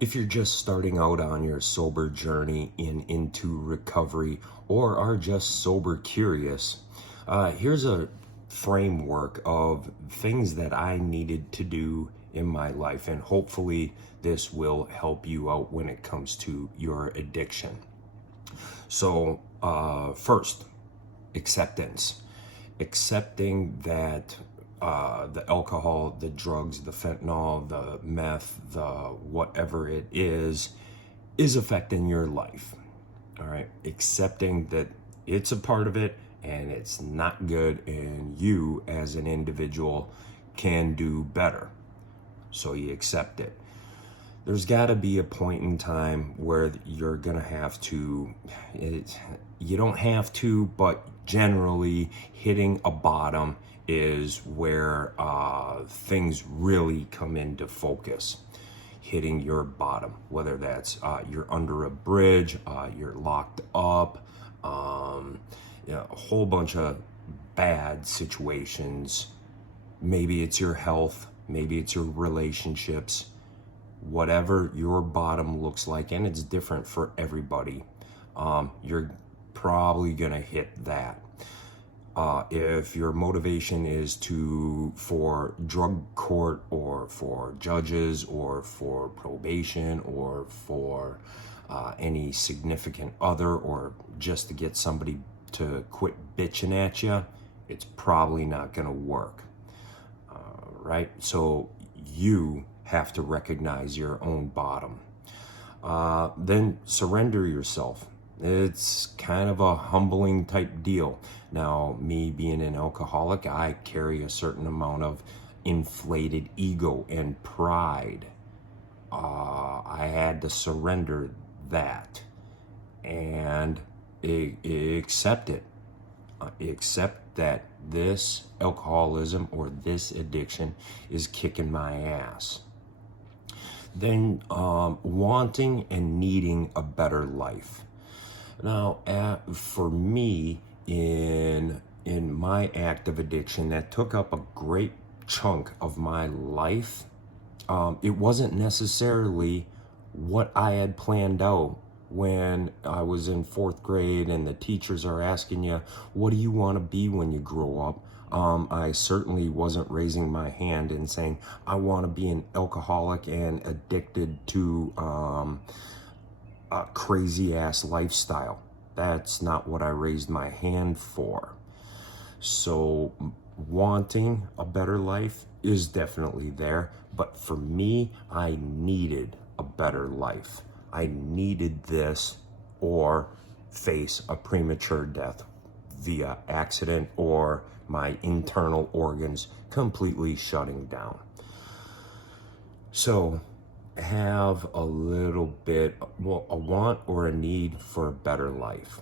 If you're just starting out on your sober journey into recovery or are just sober curious, here's a framework of things that I needed to do in my life, and hopefully this will help you out when it comes to your addiction. So, first, acceptance. Accepting that the alcohol, the drugs, the fentanyl, the meth, the whatever it is affecting your life. All right. Accepting that it's a part of it and it's not good, and you as an individual can do better. So you accept it. There's got to be a point in time where you're going to have to, you don't have to, but generally hitting a bottom is where things really come into focus. Hitting your bottom, whether that's you're under a bridge, you're locked up, a whole bunch of bad situations. Maybe it's your health, maybe it's your relationships, whatever your bottom looks like, and it's different for everybody. You're probably gonna hit that. If your motivation is for drug court or for judges or for probation or for any significant other, or just to get somebody to quit bitching at you, it's probably not gonna work, right? So you have to recognize your own bottom. Then surrender yourself. It's kind of a humbling type deal. Now, me being an alcoholic, I carry a certain amount of inflated ego and pride. I had to surrender that and accept it. Accept that this alcoholism or this addiction is kicking my ass. Then wanting and needing a better life. Now, for me, in my active addiction, that took up a great chunk of my life. It wasn't necessarily what I had planned out when I was in 4th grade and the teachers are asking you, what do you want to be when you grow up? I certainly wasn't raising my hand and saying, I want to be an alcoholic and addicted to a crazy ass lifestyle. That's not what I raised my hand for. So wanting a better life is definitely there, but for me, I needed a better life. I needed this or face a premature death via accident or my internal organs completely shutting down. So have a little bit, well, a want or a need for a better life.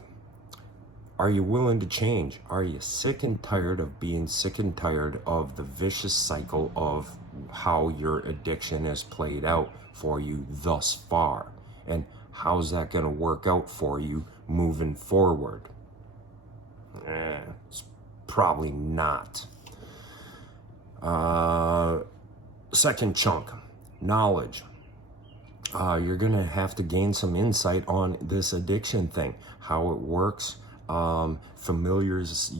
Are you willing to change? Are you sick and tired of being sick and tired of the vicious cycle of how your addiction has played out for you thus far? And how's that going to work out for you moving forward? It's probably not. Second chunk, knowledge. You're going to have to gain some insight on this addiction thing, how it works, familiarize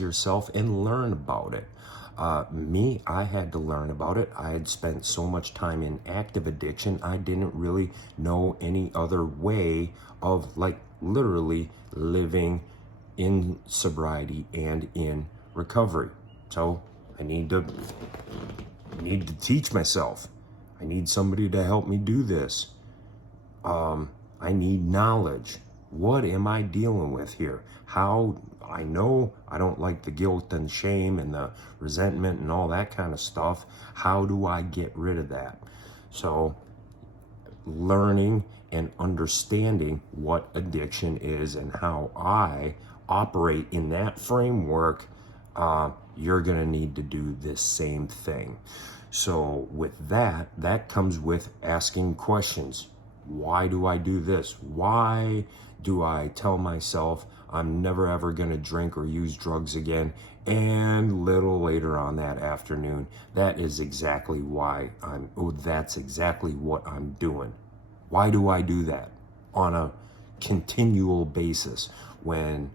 yourself and learn about it. I had to learn about it. I had spent so much time in active addiction, I didn't really know any other way of literally living in sobriety and in recovery. So I need to teach myself. I need somebody to help me do this. I need knowledge. What am I dealing with here? How I know I don't like the guilt and shame and the resentment and all that kind of stuff. How do I get rid of that? So learning and understanding what addiction is and how I operate in that framework, you're going to need to do this same thing. So with that comes with asking questions. Why do I do this? Why do I tell myself I'm never ever going to drink or use drugs again? And a little later on that afternoon, that is exactly why that's exactly what I'm doing. Why do I do that on a continual basis when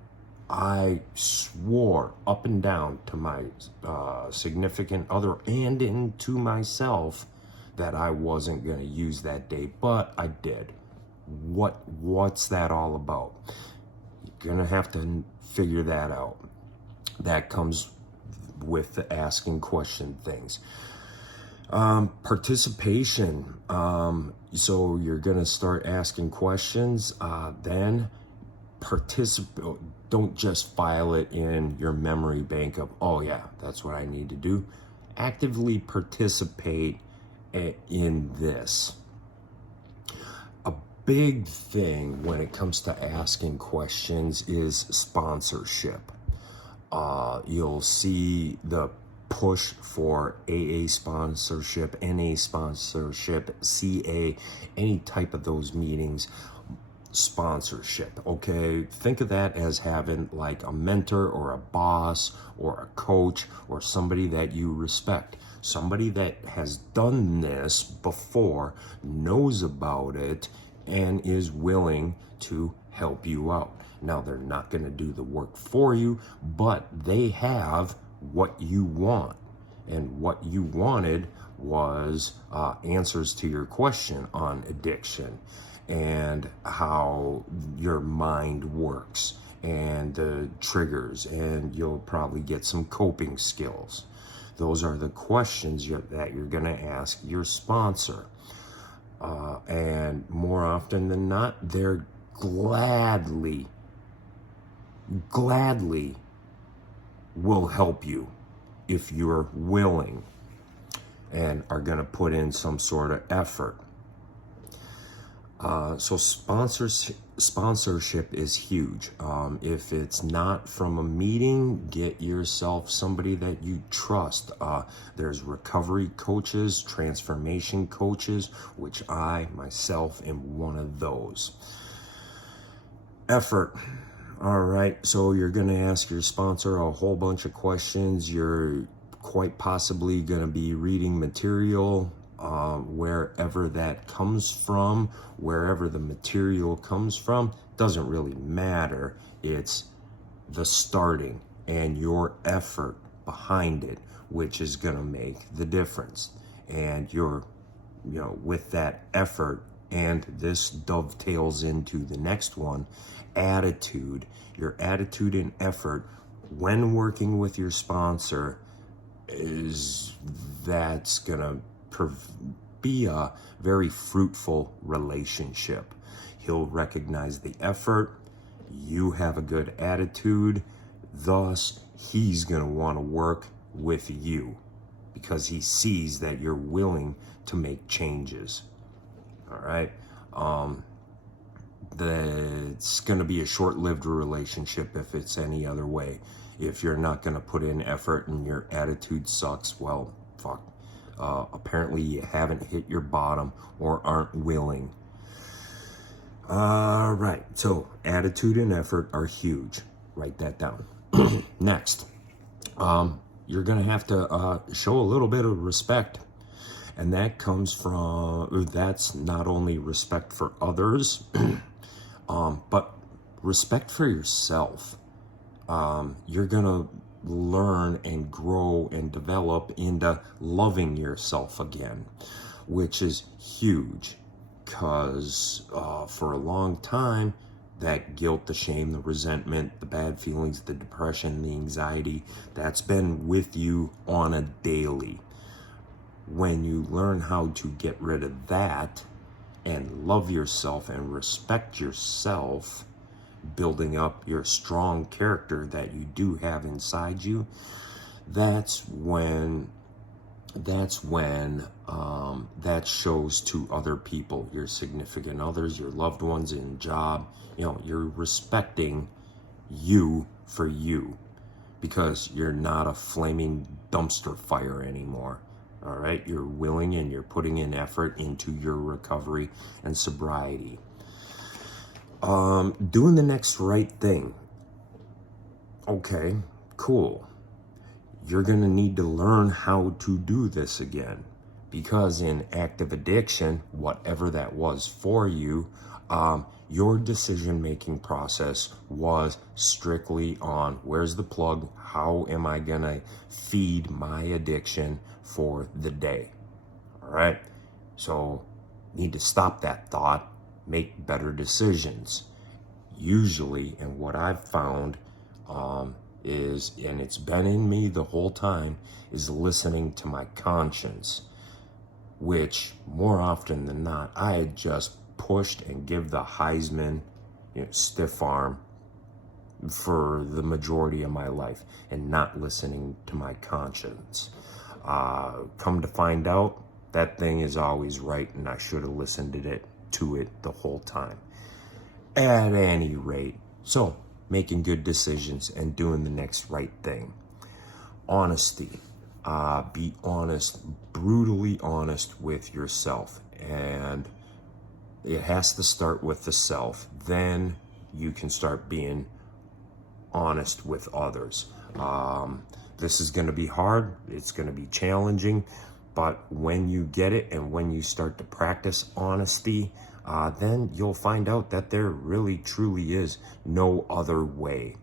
I swore up and down to my significant other and into myself that I wasn't going to use that day, but I did. What's that all about? You're going to have to figure that out. That comes with the asking question things. Participation. So you're going to start asking questions, then participate. Don't just file it in your memory bank of, oh yeah, that's what I need to do. Actively participate in this. A big thing when it comes to asking questions is sponsorship. You'll see the push for AA sponsorship, NA sponsorship, CA, any type of those meetings. Sponsorship, okay? Think of that as having like a mentor or a boss or a coach or somebody that you respect. Somebody that has done this before, knows about it, and is willing to help you out. Now, they're not going to do the work for you, but they have what you want. And what you wanted was answers to your question on addiction and how your mind works and the triggers, and you'll probably get some coping skills. Those are the questions that you're going to ask your sponsor. And more often than not, they're gladly will help you if you're willing and are going to put in some sort of effort. So sponsorship is huge. If it's not from a meeting, get yourself somebody that you trust. There's recovery coaches, transformation coaches, which I myself am one of those. Effort. All right, so you're going to ask your sponsor a whole bunch of questions. You're quite possibly going to be reading material, wherever that comes from, wherever the material comes from, doesn't really matter. It's the starting and your effort behind it, which is going to make the difference. And you're, with that effort, and this dovetails into the next one, attitude. Your attitude and effort when working with your sponsor that's gonna be a very fruitful relationship. He'll recognize the effort, you have a good attitude, thus he's gonna want to work with you because he sees that you're willing to make changes. All right. It's going to be a short-lived relationship if it's any other way. If you're not going to put in effort and your attitude sucks, well, fuck. Apparently you haven't hit your bottom or aren't willing. All right. So attitude and effort are huge. Write that down. Next, you're going to have to show a little bit of respect. And that comes from, that's not only respect for others, but respect for yourself. You're going to learn and grow and develop into loving yourself again, which is huge because for a long time, that guilt, the shame, the resentment, the bad feelings, the depression, the anxiety, that's been with you on a daily. When you learn how to get rid of that and love yourself and respect yourself, building up your strong character that you do have inside you, that's when that shows to other people, your significant others, your loved ones in job. You're respecting you for you because you're not a flaming dumpster fire anymore. All right, you're willing and you're putting in effort into your recovery and sobriety. Doing the next right thing. Okay, cool. You're going to need to learn how to do this again, because in active addiction, whatever that was for you, your decision-making process was strictly on where's the plug, how am I going to feed my addiction for the day. All right, so need to stop that thought, make better decisions. Usually, and what I've found is, and it's been in me the whole time, is listening to my conscience, which more often than not, I had just pushed and give the Heisman, stiff arm for the majority of my life and not listening to my conscience. Come to find out, that thing is always right, and I should have listened to it the whole time. At any rate, so making good decisions and doing the next right thing. Honesty. Be honest, brutally honest with yourself. And it has to start with the self. Then you can start being honest with others. This is going to be hard. It's going to be challenging. But when you get it and when you start to practice honesty, then you'll find out that there really truly is no other way.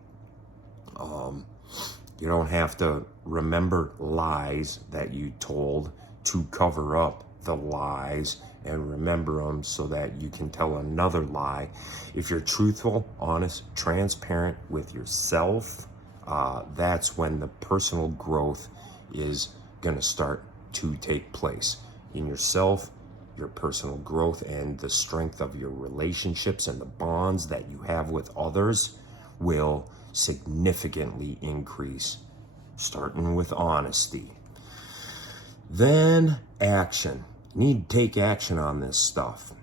You don't have to remember lies that you told to cover up the lies and remember them so that you can tell another lie. If you're truthful, honest, transparent with yourself, that's when the personal growth is going to start to take place in yourself. Your personal growth and the strength of your relationships and the bonds that you have with others will significantly increase, starting with honesty. Then action. Need to take action on this stuff.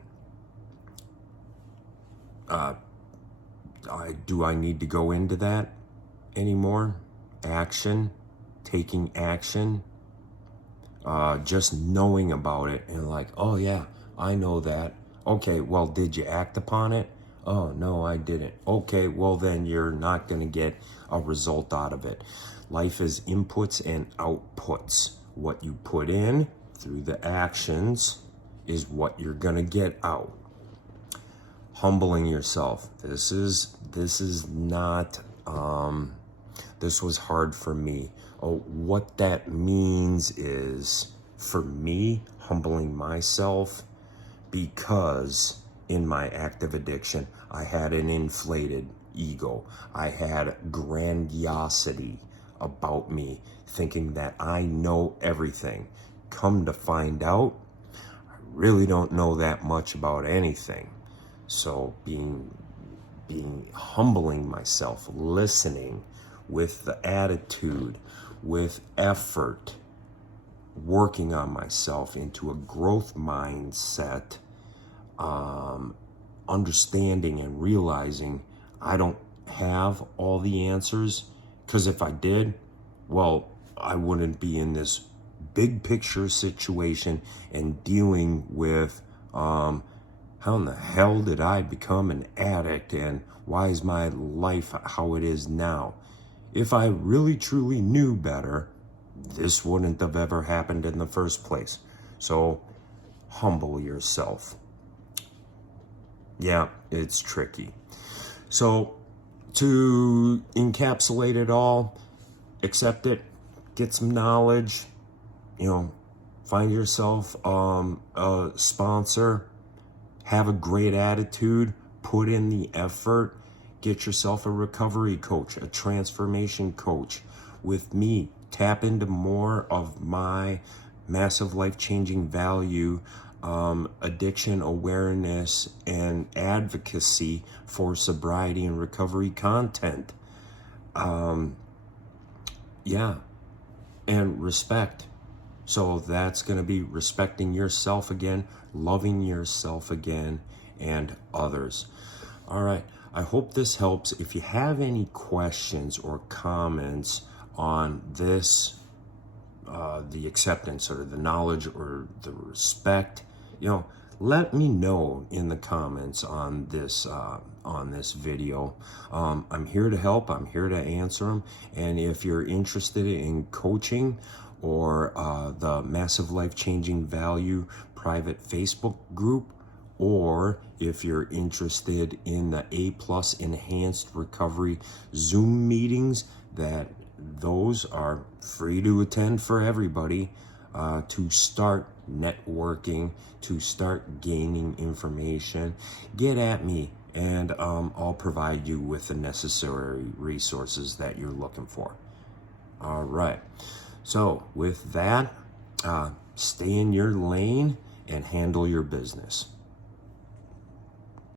Do I need to go into that anymore? Action, taking action. Just knowing about it and like, oh yeah, I know that. Okay, well, did you act upon it? Oh, no, I didn't. Okay, well, then you're not going to get a result out of it. Life is inputs and outputs. What you put in through the actions is what you're going to get out. Humbling yourself. This was hard for me. What that means is, for me, humbling myself, because in my active addiction, I had an inflated ego. I had grandiosity about me, thinking that I know everything. Come to find out, I really don't know that much about anything. So humbling myself, listening with the attitude, with effort, working on myself into a growth mindset, understanding and realizing I don't have all the answers, because if I did, well, I wouldn't be in this big picture situation and dealing with how in the hell did I become an addict and why is my life how it is now? If I really truly knew better, this wouldn't have ever happened in the first place. So humble yourself. Yeah, it's tricky. So to encapsulate it all, accept it, get some knowledge, find yourself a sponsor, have a great attitude, put in the effort, get yourself a recovery coach, a transformation coach. With me, tap into more of my massive life-changing value, addiction awareness, and advocacy for sobriety and recovery content. And respect. So that's going to be respecting yourself again, loving yourself again, and others. All right. I hope this helps. If you have any questions or comments on this the acceptance or the knowledge or the respect, let me know in the comments on this video. I'm here to help. I'm here to answer them. And if you're interested in coaching or the Massive Life Changing Value private Facebook group, or if you're interested in the A+ Enhanced Recovery Zoom meetings, those are free to attend for everybody, to start networking, to start gaining information, get at me, and I'll provide you with the necessary resources that you're looking for. All right. So with that, stay in your lane and handle your business.